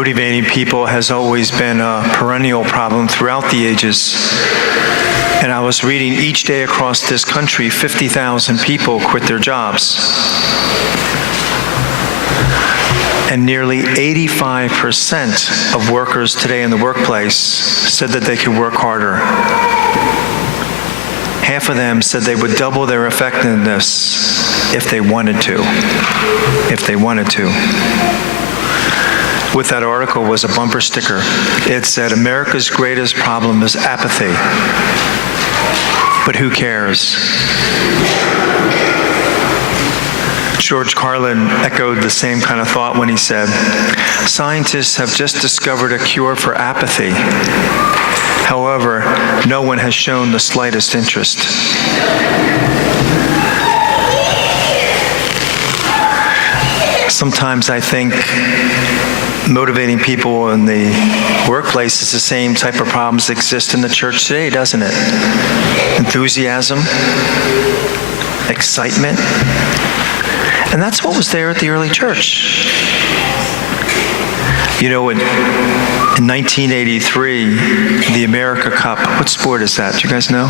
Motivating people has always been a perennial problem throughout the ages. And I was reading each day across this country, 50,000 people quit their jobs. And nearly 85% of workers today in the workplace said that they could work harder. Half of them said they would double their effectiveness if they wanted to. If they wanted to. With that article was a bumper sticker. It said, America's greatest problem is apathy. But who cares? George Carlin echoed the same kind of thought when he said, scientists have just discovered a cure for apathy. However, no one has shown the slightest interest. Sometimes I think motivating people in the workplace is the same type of problems that exist in the church today, doesn't it? Enthusiasm, excitement. And that's what was there at the early church. You know, in 1983, the America Cup, what sport is that? Do you guys know?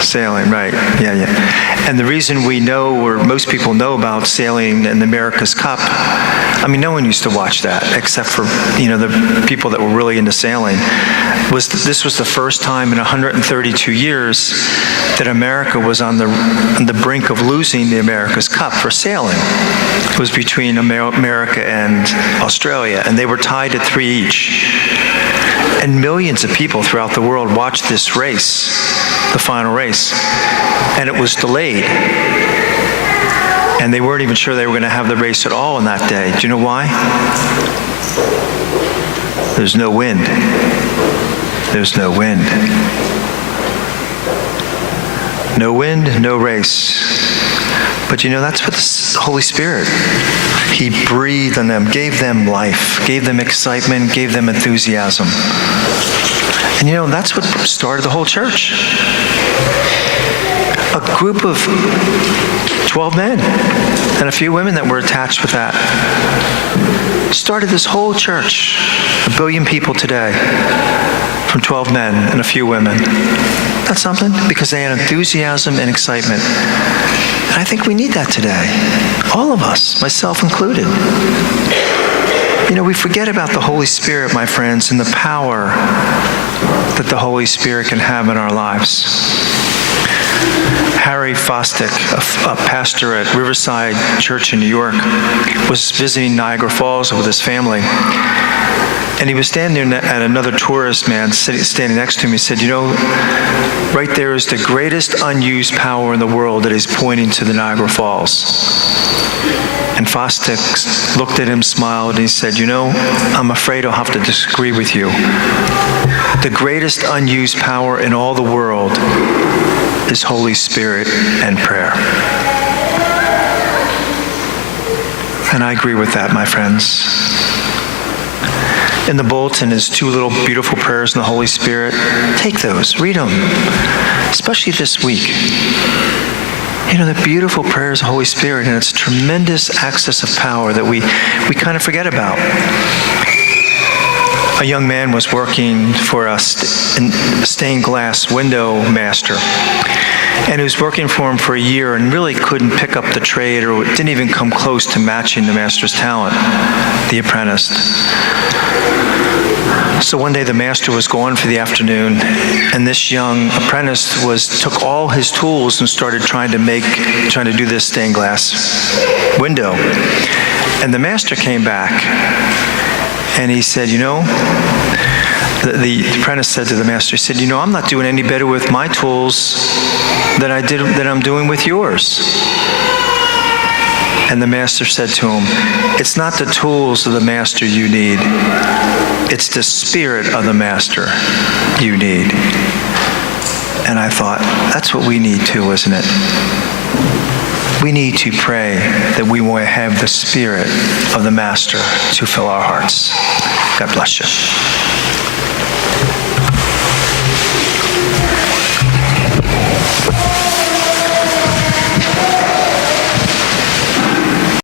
Sailing, right. Yeah. And the reason we know, or most people know about sailing and the America's Cup, I mean, no one used to watch that except for, the people that were really into sailing. This was the first time in 132 years that America was on the brink of losing the America's Cup for sailing. It was between America and Australia, and they were tied at 3 each. And millions of people throughout the world watched this race, the final race, and it was delayed. And they weren't even sure they were going to have the race at all on that day. Do you know why? There's no wind. There's no wind. No wind, no race. But that's what the Holy Spirit, He breathed on them, gave them life, gave them excitement, gave them enthusiasm. And that's what started the whole church. A group of 12 men and a few women that were attached with that started this whole church. 1 billion people today from 12 men and a few women. That's something, because they had enthusiasm and excitement. And I think we need that today. All of us, myself included. We forget about the Holy Spirit, my friends, and the power that the Holy Spirit can have in our lives. Harry Fosdick, a pastor at Riverside Church in New York, was visiting Niagara Falls with his family. And he was standing there at another tourist man standing next to him. He said, right there is the greatest unused power in the world that is pointing to the Niagara Falls. And Fosdick looked at him, smiled, and he said, I'm afraid I'll have to disagree with you. The greatest unused power in all the world is Holy Spirit and prayer. And I agree with that, my friends. In the bulletin is 2 little beautiful prayers in the Holy Spirit. Take those, read them, especially this week. The beautiful prayers of the Holy Spirit and its tremendous access of power that we kind of forget about. A young man was working for a stained glass window master. And he was working for him for a year and really couldn't pick up the trade, or didn't even come close to matching the master's talent, the apprentice. So one day the master was gone for the afternoon, and this young apprentice took all his tools and started trying to do this stained glass window. And the master came back, and he said, the apprentice said to the master, he said, I'm not doing any better with my tools than I'm doing with yours. And the master said to him, it's not the tools of the master you need. It's the spirit of the master you need. And I thought, that's what we need too, isn't it? We need to pray that we will have the spirit of the master to fill our hearts. God bless you.